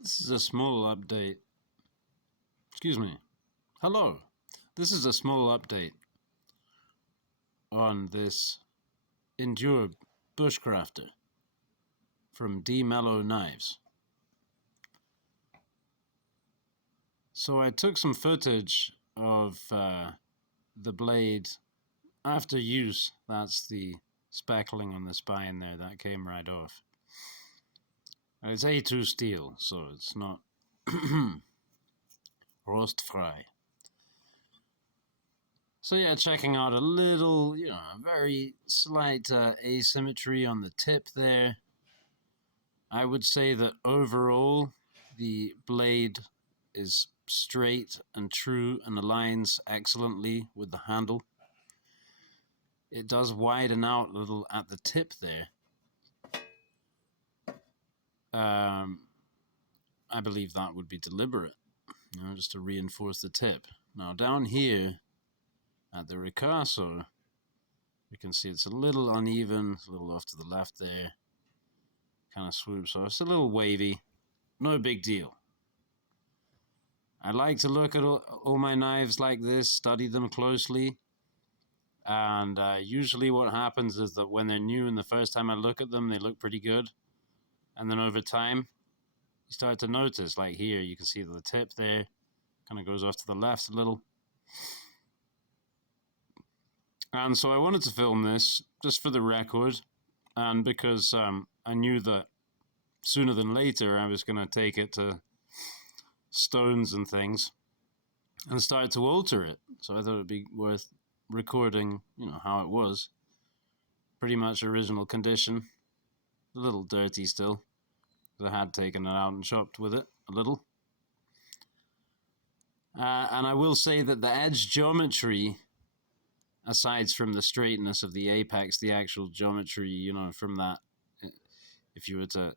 This is a small update. Excuse me. Hello. This is a small update on this Endure Bushcrafter from D.MelloKnives. So I took some footage of the blade after use. That's the spackling on the spine there. That came right off. And it's A2 steel, so it's not rostfrei. So yeah, checking out a little, a very slight asymmetry on the tip there. I would say that overall, the blade is straight and true and aligns excellently with the handle. It does widen out a little at the tip there. I believe that would be deliberate, just to reinforce the tip. Now down here at the ricasso, you can see it's a little uneven, a little off to the left there. Kind of swoops off. It's a little wavy. No big deal. I like to look at all my knives like this, study them closely. And usually what happens is that when they're new and the first time I look at them, they look pretty good. And then over time, you start to notice, like here, you can see that the tip there kind of goes off to the left a little. And so I wanted to film this just for the record, and because I knew that sooner than later I was going to take it to stones and things and start to alter it. So I thought it'd be worth recording, how it was. Pretty much original condition. A little dirty still, because I had taken it out and chopped with it a little. And I will say that the edge geometry, aside from the straightness of the apex, the actual geometry, from that, if you were to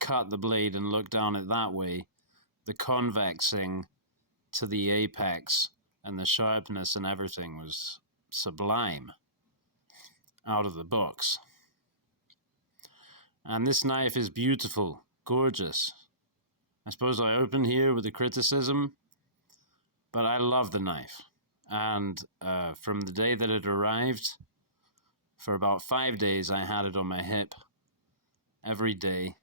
cut the blade and look down it that way, the convexing to the apex and the sharpness and everything was sublime out of the box. And this knife is beautiful, gorgeous. I suppose I open here with a criticism, but I love the knife. And from the day that it arrived, for about 5 days I had it on my hip every day.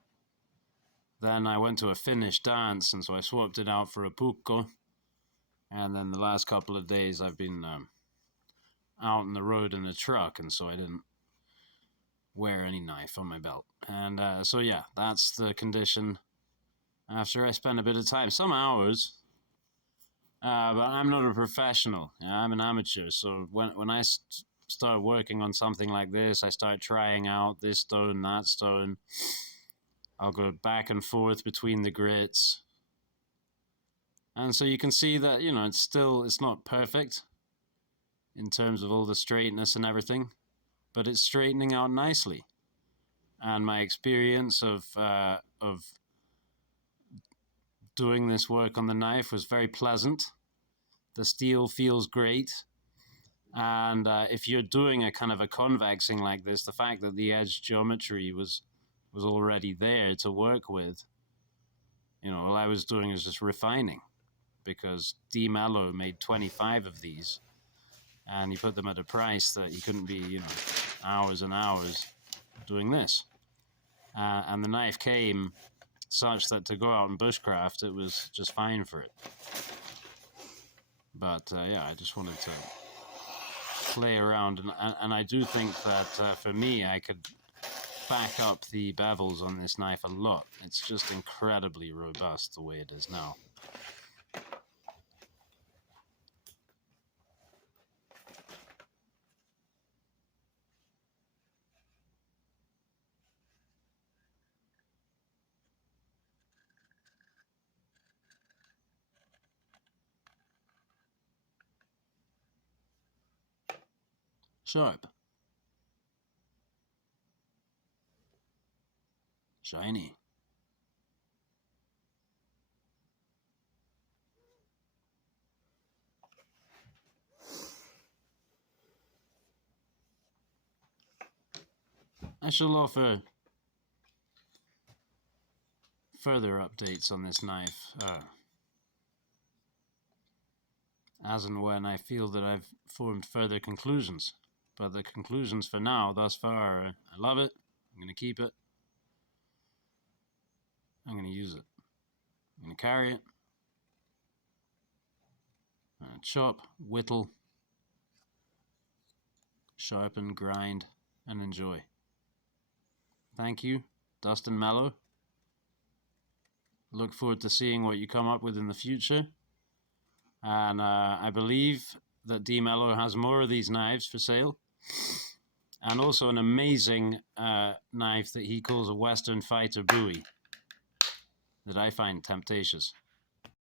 Then I went to a Finnish dance, and so I swapped it out for a puukko. And then the last couple of days I've been out on the road in a truck, and so I didn't wear any knife on my belt. And so yeah, that's the condition after I spent a bit of time, some hours. But I'm not a professional. I'm an amateur. So when I start working on something like this, I start trying out this stone, that stone. I'll go back and forth between the grits. And so you can see that, it's not perfect in terms of all the straightness and everything, but it's straightening out nicely. And my experience of doing this work on the knife was very pleasant. The steel feels great. And if you're doing a kind of a convexing like this, the fact that the edge geometry was already there to work with, all I was doing is just refining, because D.Mello made 25 of these, and he put them at a price that he couldn't be, hours and hours doing this. And the knife came such that to go out and bushcraft, it was just fine for it. But I just wanted to play around, and I do think that for me, I could back up the bevels on this knife a lot. It's just incredibly robust the way it is now. Sharp. Shiny. I shall offer further updates on this knife as and when I feel that I've formed further conclusions. But the conclusions for now, thus far, I love it. I'm going to keep it. I'm going to use it. I'm going to carry it. Chop, whittle, sharpen, grind, and enjoy. Thank you, Dustin Mello. Look forward to seeing what you come up with in the future. And I believe that D.Mello has more of these knives for sale. And also an amazing knife that he calls a Western Fighter Bowie that I find temptatious.